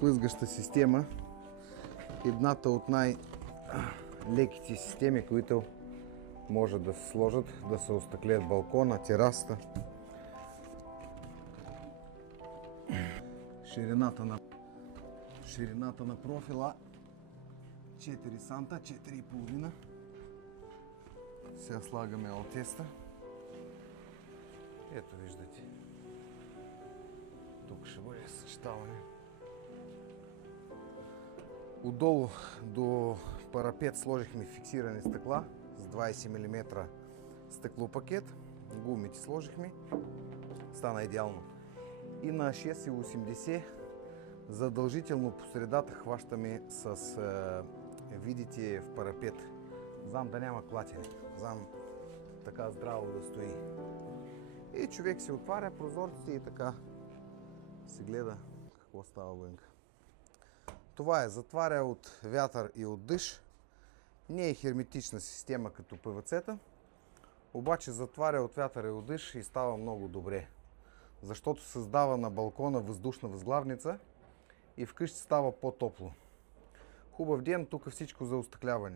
пъзгаща система. Едната от най-леките системи, които може да се сложат, да се остъклеят балкона, терасата. Ширината на профила 4 санта, 4,5. Сега слагаме алтеста. Ето виждате. Тук ще бъде съчетаване. Отдолу до парапет сложихме фиксирани стъкла с 20 мм стъклопакет. Гумите сложихме. Стана идеално. И на 6,80 задължително по средата хващаме с видите в парапет. Знам да няма клатене. Знам така здраво да стои. И човек се отваря прозорците и така се гледа какво става вънка. Това е затваря от вятър и от дъжд. Не е херметична система като ПВЦ-та, обаче затваря от вятър и от дъжд и става много добре. Защото създава на балкона въздушна възглавница и вкъщи става по-топло. Хубав ден, тук всичко за остъкляване.